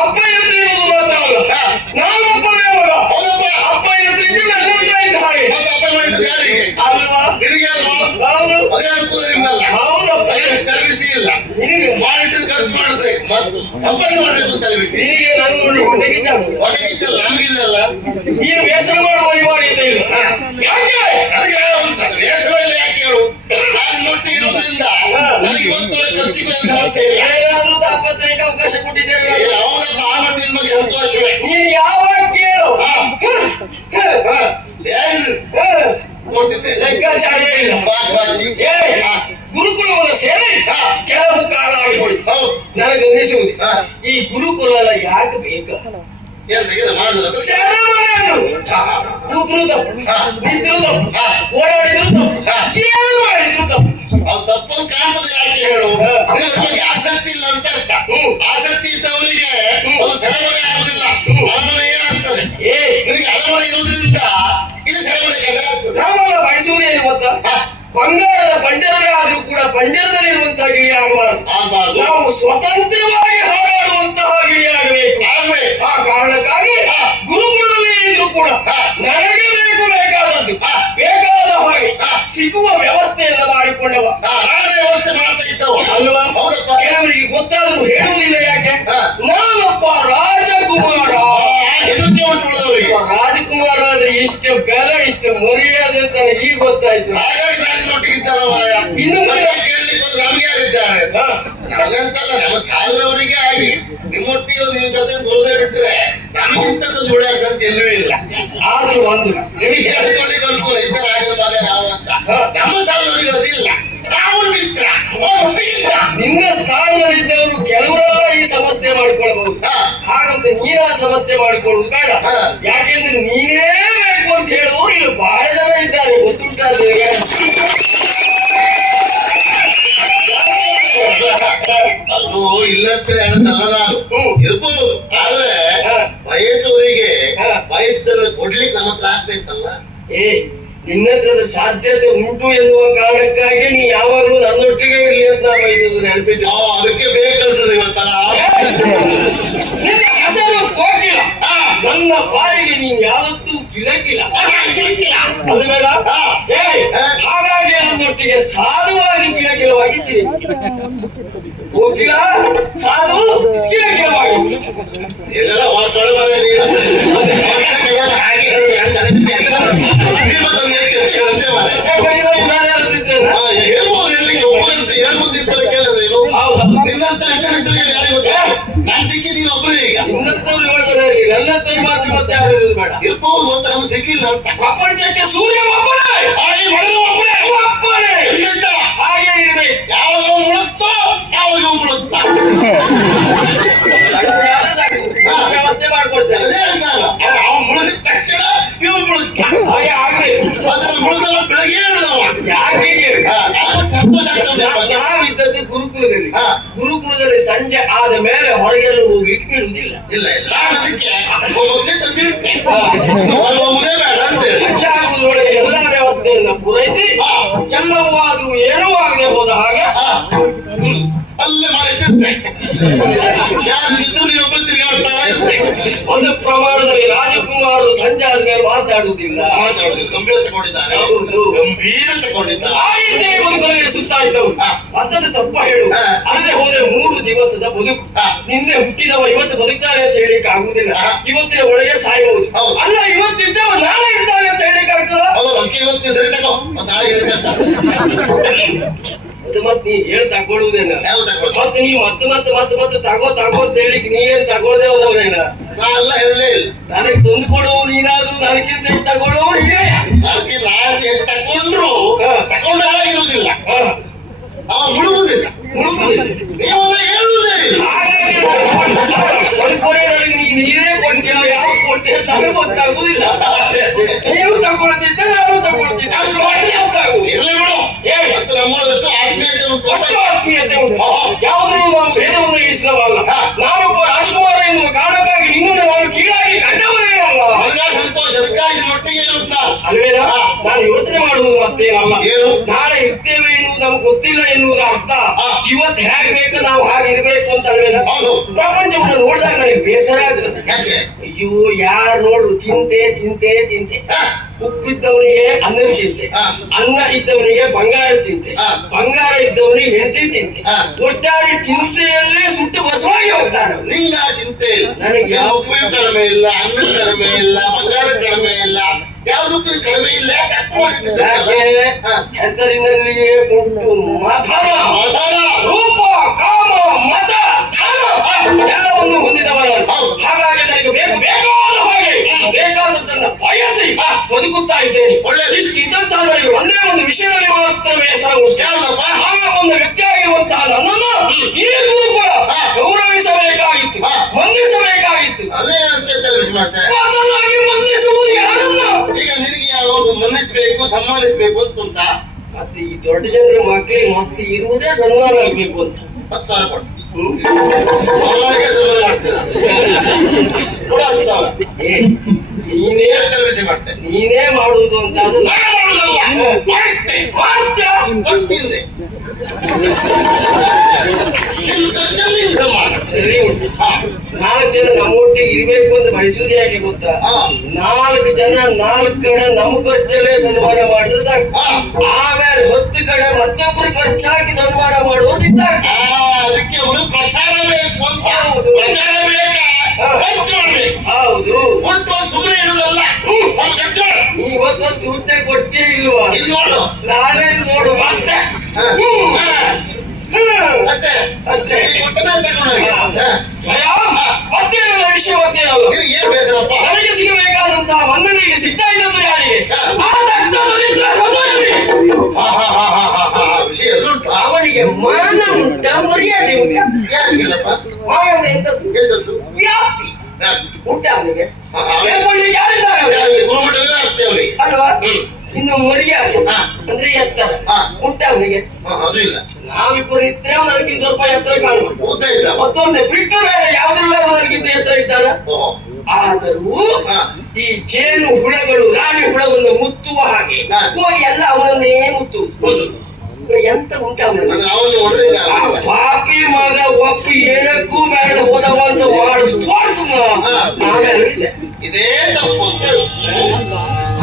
ಅಪ್ಪ ಇರುವುದು ಮಾತ್ರ ಅಲ್ಲ, ನಾನು ಅಪ್ಪನೇ ಮಗ. ಅಪ್ಪ ಇರುವುದರಿಂದ ನನ್ನ ಇದ್ದ ಹಾಗೆ ಅಲ್ವಾ? ನೀನು ಬೇಸರ ಮಾಡುವ ಅನಿವಾರ್ಯತೆ ಇಲ್ಲ. ಯಾಕೆ ಏನಾದ್ರೂ ತಾಪತ್ರೆಗೆ ಅವಕಾಶ ಕೊಟ್ಟಿದ್ದೇವೆ. ನೀನು ಯಾವಾಗ ಕೇಳು ಲೆಕ್ಕಾಚಾರ ಇಲ್ಲ. ಗುರುಕುಲವನ್ನು ಸೇರಿ ಕೆಲವು ಕಾಲ ಆಗಿಕೊಳ್ಳಿ. ನನಗೆ ಅನಿಸುವುದು ಈ ಗುರುಕುಲ ಯಾಕೆ ಬೇಕು? ಕೂತ್ರು ತಪ್ಪು, ನಿಂತರು ತಪ್ಪು, ಓಡಾಡಿದ್ರು ತಪ್ಪು, ಏನು ಮಾಡಿದ್ರು ತಪ್ಪು. ಕಾಣ್ತದೆ. ಯಾಕೆ ಹೇಳು? ಆಸಕ್ತಿ ಇಲ್ಲ ಅಂತ ಅರ್ಥ. ಆಸಕ್ತಿ ಇದ್ದವರಿಗೆ ಅದು ಸೆರೆಮನೆ ಆಗುದಿಲ್ಲ, ಅರಮನೆಯೇ ಆಗ್ತದೆ. ನಿನಗೆ ಅರಮನೆ ಇರುವುದರಿಂದ ಇದು ಸೆರೆಮನೆ ಆಗ್ತದೆ. ನಾವೆಲ್ಲ ಬಯಸುವುದೇನು ಗೊತ್ತಾ? ಬಂಗಾರದ ಪಂಜರವೇ ಆದ್ರೂ ಕೂಡ ಪಂಜರದಲ್ಲಿರುವಂತಹ ಗಿಳಿ ಆಗಬಾರದು. ನಾವು ಸ್ವತಂತ್ರವಾಗಿ ಹಾರಾಡುವಂತಹ ಗಿಳಿ ಆಗಬೇಕು. ಆ ಕಾರಣಕ್ಕಾಗಿ ಗುರುಕುಲವೇ ಇದ್ರೂ ಕೂಡ ನನಗೆ ಬೇಕಾದದ್ದು ಬೇಕಾದ ಹಾಗೆ ಸಿಗುವ ವ್ಯವಸ್ಥೆಯನ್ನು ಮಾಡಿಕೊಂಡವ. ನಾನೇ ವ್ಯವಸ್ಥೆ ಮಾಡ್ತಾ ಇದ್ದವ ಅಲ್ವಾ? ಕೆಲವರಿಗೆ ಗೊತ್ತಾದರೂ ಹೇಳುವುದಿಲ್ಲ. ಯಾಕೆ? ನಾನೊಬ್ಬ ರಾಜಕುಮಾರ. ರಾಜಕುಮಾರ ಆದ್ರೆ ಇಷ್ಟು ಬೆಲೆ, ಇಷ್ಟು ಮರ್ಯಾದೆ ಅಂತ ಈಗ ಗೊತ್ತಾಯ್ತು. ಹಾಗಾಗಿ ನಾನು ನೋಟಿಗಿದ್ದಲ್ಲ ಇನ್ನು ಕೇಳಲಿಕ್ಕೆ ನಮ್ಗೆ ಯಾರಿದ್ದಾರೆ? ನಮಗಂತಲ್ಲ, ನಮ್ಮ ಸಾಲದವರಿಗೆ ಆಗಿ ನಿಮ್ಮೊಟ್ಟಿಗೆ ನಿಮ್ ಜೊತೆ ದುರದೆ ಬಿಟ್ರೆ ನಮಗಿಂತದ್ದು ದುಡಿಯಾಸ ಅಂತ ಎಲ್ಲೂ ಇಲ್ಲ. ಆದ್ರೂ ಒಂದು ನಿಮಗೆ ಹೇಳ್ಕೊಳ್ಳಿಕ್ಕೆ ಅನುಕೂಲ ಇದ್ದಾರೆ ಆಗಿನ ಮಗ ನಾವು ಅಂತ. ನಮ್ಮ ಸಾಲದವರಿಗೆ ಅದಿಲ್ಲ. ನಾವು ಮಿತ್ರ, ನಿನ್ನ ಸ್ಥಾನದಲ್ಲಿದ್ದವರು ಕೆಲವರೆಲ್ಲ ಈ ಸಮಸ್ಯೆ ಮಾಡಿಕೊಳ್ಬಹುದು. ಹಾಗಂತ ನೀನ ಸಮಸ್ಯೆ ಮಾಡಿಕೊಳ್ಳುವುದು ಬೇಡ. ಯಾಕೆಂದ್ರೆ ನೀನೇ ಬೇಕು ಅಂತ ಹೇಳುವ ಇಲ್ಲಿ ಬಹಳ ಜನ ಇದ್ದಾರೆ, ಗೊತ್ತುಂಟಾದ್ರೆ. ಅದು ಇಲ್ಲಂದ್ರೆ ಹೇಳಲ್ಲ ನಾನು. ಇರ್ಬೋದು, ಆದ್ರೆ ವಯಸ್ಸವರಿಗೆ ವಯಸ್ಸನ್ನು ಕೊಡ್ಲಿಕ್ಕೆ ನಮ್ಮ ಹತ್ರ ಆಗ್ಬೇಕಲ್ಲ. ನಿನ್ನತ್ರದ ಸಾಧ್ಯತೆ ಉಂಟು ಎನ್ನುವ ಕಾರಣಕ್ಕಾಗಿ ನೀ ಯಾವಾಗಲೂ ನನ್ನೊಟ್ಟಿಗೆ ಇರಲಿ ಅಂತ ಬಯಸುವುದು ನೆನಪಿಟ್ಟು. ಅದಕ್ಕೆ ಬೇಕನ್ಸದೆ ಇವತ್ತಲ್ಲ. ನಿನ್ನ ಹೆಸರು ಕೋಕಿಲ, ನನ್ನ ಬಾಯಿಗೆ ನೀನು ಯಾವತ್ತೂ ಕಿಲಕಿಲ್ಲ. ಅದು ಬೇಡ. ಹಾಗಾಗಿ ನನ್ನೊಟ್ಟಿಗೆ ಸಾಧುವಾಗಿ ಕಿಲಕಿಲವಾಗಿದ್ದೀರಿ. ಕೋಕಿಲ ಸಾಧು ಕಿಲಕಿಲವಾಗಿತ್ತು. ಎಲ್ಲೆಲ್ಲ ಹೊಸೊಡೆ ಹಾಗೆ ಹೇಳ್ಬೋದು. ಹೇಳಲಿಕ್ಕೆ ಒಬ್ಬರಂತೆ ಹೇಳ್ಬೋದಿದ್ದರೆ ಕೇಳೋದೇನು? ನಿನ್ನಂತ ನಾನು ಸಿಕ್ಕಿದ್ದೀನಿ ಒಬ್ಬರೇ. ಈಗ ನನ್ನ ಮಾತು ಮತ್ತೆ ಯಾರು ಬೇಡ. ಇರ್ಬೋದು ಅಂತ ನಮ್ಗೆ ಸಿಕ್ಕಿಲ್ಲ ಅಂತ. ಪ್ರಪಂಚಕ್ಕೆ ಸೂರ್ಯ ಒಬ್ಬನೇ, ಒಬ್ಬನೇ ಹಾಗೆ ಇರಬೇಕು. ಯಾವಾಗ ಮುಳುತ್ತೋ ಯಾವಾಗ ಮುಳುತ್ತ ವ್ಯವಸ್ಥೆ ಮಾಡ್ಕೊಡ್ತೇನೆ. ಅವ ಮುಳುಗಿದ ತಕ್ಷಣ ಇವು ಮುಳುತ್ತ ಹಾಗೆ ಆಗ್ಬೇಕು. ಅದ್ರಲ್ಲಿ ಮುಳುಗವ ಬೆಳಗ್ಗೆ ಹೇಳಿದವ. ಯಾಕೆ ನಾವಿದ್ದದ್ದು ಗುರುಕುಲದಲ್ಲಿ. ಗುರುಕುಲದಲ್ಲಿ ಸಂಜೆ ಆದ ಮೇಲೆ ಹೊರಗೆಲ್ಲ ಹೋಗ್ಲಿಕ್ಕೆ ಬಿಡುವುದಿಲ್ಲ. ಇಲ್ಲ ಇಲ್ಲ, ಅದಕ್ಕೆ ಮೊದಲೇ ತಂದಿರುತ್ತೆ. ಹೋಗುದೇ ಬೇಡ ಅಂತೇಳಿ ಸಂಜೆ ಆಗುವುದರೊಳಗೆ ಎಲ್ಲ ವ್ಯವಸ್ಥೆಯನ್ನು ಪೂರೈಸಿ ಎಲ್ಲವೂ ಆದ್ರೂ ಏನೂ ಆಗದೆ ಹೋದ ಹಾಗೆ ಅಲ್ಲೇ ಮಾಡಿದ್ದೆ. ಯಾರಿದ್ರು ನೀವೊಬ್ಬ ತಿರುಗಾಡ್ತಾ ಇರ್ತೆ. ಒಂದು ಪ್ರಮಾಣದಲ್ಲಿ ರಾಜಕುಮಾರರು ಸಂಜೆ ಆದ್ಮೇಲೆ ಮಾತಾಡುವುದಿಲ್ಲ. ಗಂಭೀರ ತಗೊಂಡಿದ್ದಾರೆ, ಗಂಭೀರ ತಗೊಂಡಿದ್ದಾರೆ. ನಡೆಸುತ್ತಾ ಇದ್ದವು. ಮತ್ತದು ತಪ್ಪ ಹೇಳು. ಅಲ್ಲದೆ ಹೋದ್ರೆ 3 ದಿವಸದ ಬದುಕು. ನಿನ್ನೆ ಹುಟ್ಟಿದವ ಇವತ್ತು ಬದುಕ್ತಾನೆ ಅಂತ ಹೇಳಿಕ್ಕೆ ಆಗುದಿಲ್ಲ. ಇವತ್ತಿನ ಒಳಗೆ ಸಾಯಬಹುದು. ಅಲ್ಲ, ಇವತ್ತಿದ್ದವ ನಾಳೆ ಇರ್ತಾನೆ ಅಂತ ಹೇಳಿಕ್ಕೆ ಆಗ್ತದ? ಅದು ಮತ್ತೆ ನೀ ಹೇಳಿ ತಗೊಳ್ಳುವುದೇನ? ಮತ್ತೆ ನೀವು ಮತ್ತೆ ತಗೋ ಅಂತ ಹೇಳಿಕ್ ನೀವೇನು ತಗೊಳ್ಳದೆ ಹೋದವ್ರೇನ? ನನಗೆ ತಂದು ಕೊಡುವ ನೀನಾದ್ರು ನನಗಿಂತ ತಗೊಳ್ಳುವ ನೀವೇ. ತಗೊಂಡ್ರು ಹಾಳಾಗಿರುವುದಿಲ್ಲ, ಮುಳುಗುವುದಿಲ್ಲ. ನೀವೆಲ್ಲ ಹೇಳುವುದೇ ಹಾಗಾಗಿ ನೀರೇ ಕೊಡ್ತೀಯ, ಯಾವ ಕೊಟ್ಟೆ ನನಗೆ ಗೊತ್ತಾಗುವುದಿಲ್ಲ. ನೀವು ತಗೊಳ್ತಿದ್ದೆ, ನಾನು ತಗೊಳ್ತಿದ್ದೆ, ಅಷ್ಟು ಮಾಡಿ ಗೊತ್ತಾಗುವುದು. ನಮ್ಮಷ್ಟು ಆತ್ಮೀಯತೆ ಉಂಟು. ಯಾವುದನ್ನು ನಾವು ಭೇದವನ್ನು ಇಳಿಸಬಲ್ಲ. ನಾನೊಬ್ಬ ರಾಜಕುಮಾರ ಎನ್ನುವ ಕಾರಣಕ್ಕಾಗಿ ನಿನ್ನನ್ನು ನಾನು ಕೀಳಾಗಿ ಕಂಡವರೇ ಅಲ್ಲ. ಸಂತೋಷಕ್ಕಾಗಿ ಒಟ್ಟಿಗೆ ಇರುತ್ತ ಅಲ್ವೇನಾ? ನಾನು ಯೋಚನೆ ಮಾಡುವುದು ಮತ್ತೇನಲ್ಲ. ನಾಳೆ ಇರ್ತೇವೆ ಎನ್ನುವುದು ನಮ್ಗೆ ಗೊತ್ತಿಲ್ಲ ಎನ್ನುವುದರ ಅರ್ಥ ಹಾ. ಇವತ್ತು ಹೇಗ್ ಬೇಕು ನಾವು ಹಾಗಿರ್ಬೇಕು ಅಂತ ಅಲ್ವೇನ ಹೌದು. ಪ್ರಪಂಚವನ್ನು ನೋಡಿದಾಗ ನನಗೆ ಬೇಸರ ಆಗ್ತದೆ. ಯಾಕೆ ಅಯ್ಯೋ ಯಾರು ನೋಡು ಚಿಂತೆ ಚಿಂತೆ ಚಿಂತೆ. ಹಾ, ಉಪ್ಪಿದ್ದವನಿಗೆ ಅನ್ನದ ಚಿಂತೆ, ಹಾ. ಅನ್ನ ಇದ್ದವನಿಗೆ ಬಂಗಾರ ಚಿಂತೆ, ಹಾ. ಬಂಗಾರ ಇದ್ದವನಿಗೆ ಹೆಂಡತಿ ಚಿಂತೆ. ಹಾ. ಒಟ್ಟಾರೆ ಚಿಂತೆಯಲ್ಲೇ ಸುಟ್ಟು ಬಸವಾಗಿ ಹೋಗ್ತಾನೆ. ನಿಂಗ ಚಿಂತೆ ಇಲ್ಲ, ನನಗೆ ಯಾವ ಉಪಯೋಗ ಕಡಿಮೆ ಇಲ್ಲ, ಅನ್ನ ಕಡಿಮೆ ಇಲ್ಲ, ಬಂಗಾರ ಕಡಿಮೆ ಇಲ್ಲ, ಯಾವುದಕ್ಕೂ ಕಡಿಮೆ ಇಲ್ಲ. ಯಾಕೆ ಯಾಕೆ ಹೆಸರಿನಲ್ಲಿಯೇ ಉಂಟು ಮಥನ, ರೂಪ, ಕಾಮ, ಮದ, ಧನ ಎಲ್ಲವನ್ನು ಹೊಂದಿದವನು. ಹೌದು. ಹಾಗಾಗಿ ನನಗೆ ಬೇಕು ಬೇಕಾದ ಹಾಗೆ ಬೇಕಾದದ್ದನ್ನು ಬಯಸಿ ಬದುಕುತ್ತಾ ಇದ್ದೇನೆ. ಒಳ್ಳೆಯದು. ಇಷ್ಟು ಇದ್ದಂತಹ ನನಗೆ ಒಂದೇ ಒಂದು ವಿಷಯದಲ್ಲಿ ಮಾತ್ರ ಬೇಸರ ಉಂಟು. ಯಾವ್ದಪ್ಪ? ಆಗ ಒಂದು ವ್ಯಕ್ತಿಯಾಗಿರುವಂತಹ ನನ್ನನ್ನು ಈ ಗುರುಕುಲ ಗೌರವಿಸಬೇಕಾಗಿತ್ತು, ಹಾ. ಮಂದಿಸಬೇಕಾಗಿತ್ತು. ಅದೇ ಅಂತ ವಿಷಯ ಮಾಡ್ತಾರೆ. ಬದಲಾಗಿ ಮಂದಿಸುವುದು ಯಾರನ್ನ? ಈಗ ನಿನಗೆ ಯಾವಾಗ ಮನ್ನಿಸ್ಬೇಕು, ಸಮ್ಮಾನಿಸ್ಬೇಕು ಅಂತ ಉಂಟಾ? ಮತ್ತೆ ಈ ದೊಡ್ಡ ಜನರ ಮಕ್ಕಳಿಗೆ ಮತ್ತೆ ಇರುವುದೇ ಸನ್ಮಾನ ಆಗ್ಬೇಕು ಅಂತ 10,000 ಕೊಟ್ಟು ಅವನಿಗೆ ಸನ್ಮಾನ ಮಾಡ್ತೀರ ಕೂಡ 10,000 ಏ, ನೀನೇ ವಿಷಯ ಮಾಡ್ತೇನೆ. ನೀನೇ ಮಾಡುವುದು ಅಂತ ಅದು ನಾನು ಮಾಡುವುದಲ್ಲ, ಮಾಡಿಸ್ತೇನೆ. ಮಾಡ್ತೀಯ? ಕೊಟ್ಟಿದ್ದೆ. ಇಂಥದ್ದಲ್ಲಿ ಇಂಥ ಮಾಡ. ಸರಿ ಉಂಟು. ಹಾ, 4 ಜನ ನಮ್ಮೊಟ್ಟಿಗೆ ಇರ್ಬೇಕು ಅಂತ ಬಯಸುವುದು ಯಾಕೆ ಗೊತ್ತಾ? ಹಾ. 4 ಜನ 4 ಕಡೆ ನಮ್ಮ ಖರ್ಚಲ್ಲೇ ಸನ್ಮಾನ ಮಾಡಿದ್ರೆ ಸಾಕು. ಹಾ. ಆಮೇಲೆ 10 ಕಡೆ ಮತ್ತೊಬ್ಬರು ಖರ್ಚಾಕಿ ಸನ್ಮಾನ ಮಾಡುವ ಸಿದ್ಧ. ಅದಕ್ಕೆ ಒಂದು ಪ್ರಚಾರ ಬೇಕು ಅಂತ. ಹೌದು. ಪ್ರಚಾರ ಬೇಕಾ? ಖರ್ಚು ಮಾಡ್ಬೇಕು. ಹೌದು. ಉಂಟು ಸುಮ್ಮನೆ ಇಡುದಲ್ಲ. ಸ್ವಲ್ಪ ಖರ್ಚು ಮಾಡು. ಇವತ್ತೊಂದು ಸೂಚನೆ ಕೊಟ್ಟೇ ಇಲ್ವಾ? ಇಲ್ಲಿ ನೋಡು. ನಾಳೆ ನೋಡು ಮತ್ತೆ. ಹಾ. ಹಾ. ಅಷ್ಟೇ. ಅಷ್ಟೇ. ಈ ಕೊಟ್ಟನ್ನ ತಗೊಂಡೋಗಿ. ಹಾ. ಭಯ? ಮತ್ತೇನಲ್ಲ ವಿಷಯ ಮತ್ತೇನಲ್ಲ. ನಿನಗೆ ಏನ್ ಬೇಸರಪ್ಪ? ನನಗೆ ಸಿಗಬೇಕಾದಂತಹ ಮನ್ನಣೆಗೆ ಸಿಗ್ತಾ ಇದ್ದದ್ದು ಯಾರಿಗೆ? ಆ ದತ್ತದಲ್ಲಿದ್ದ ಸಹೋದರನಿಗೆ. ಹಾ, ಹಾ, ಹಾ, ಹಾ, ಹಾ, ಹಾ. ವಿಷಯ ಎಲ್ಲುಂಟು. ಅವನಿಗೆ ಮಾನ ಉಂಟ, ಮರ್ಯಾದೆ ಉಂಟ. ಯಾರಿಗಿಲ್ಲಪ್ಪ? ಮಾನ ಎಂತದ್ದು? ಎಂತದ್ದು? ವ್ಯಾಪ್ತಿ ಉಂಟ ಅವನಿಗೆ. ಹಾ, ಹಾ. ಹೇಳ್ಕೊಳ್ಳಿಕ್ಕೆ ಯಾರಿದ್ದಾರೆ ಅವನಿಗೆ? ಯಾರಿಗೆ? ಗುರುಮಠವೇ ಆಗ್ತೇವೆ ಅವ್ರಿಗೆ. ಅಲ್ವಾ? ಹ್ಮ್. ಇನ್ನು ಮರ್ಯಾದೆ ಹಾ. ಅಂದ್ರೆ ಎತ್ತರ ಹಾ. ಉಂಟ ಅವನಿಗೆ. ಹಾ, ಅದು ಇಲ್ಲ. ನಾವಿಬ್ಬರು ಇದ್ರೆ ನನಗಿಂತ ಸ್ವಲ್ಪ ಎತ್ತರ ಕಾಣುವುದು. ಓದ್ತಾ ಇದ್ದ. ಮತ್ತೊಂದು ಬಿಟ್ಟು ಬೇರೆ ಯಾವುದಿಲ್ಲ ನನಗಿಂತ ಎತ್ತರ ಇದ್ದಾನ. ಓಹೋ. ಆದರೂ ಹಾ. ಈ ಜೇನು ಹುಳಗಳು ರಾಣಿ ಹುಳವನ್ನು ಮುತ್ತುವ ಹಾಗೆ ಹಾ. ಹೋಗಿ ಎಲ್ಲ ಅವನನ್ನೇ ಮುತ್ತು. ಹೌದು. ಎಂತ ಉಂಟ ಅವನಲ್ಲಿ? ಅಂದ್ರೆ ಅವನು ನೋಡ್ರಿ ಈಗ ಆ ಪಾಪಿ ಮಗ ಒಪ್ಪಿ ಏನಕ್ಕೂ ಬೇಡ ಹೋದವ ಅಂತ ಮಾಡಿ ತೋರ್ಸು. ಹಾ. ನಾವೇ ಅಲ್ಲಿಲ್ಲ. ಇದೇ ತಪ್ಪು ಅಂತ ಹೇಳು.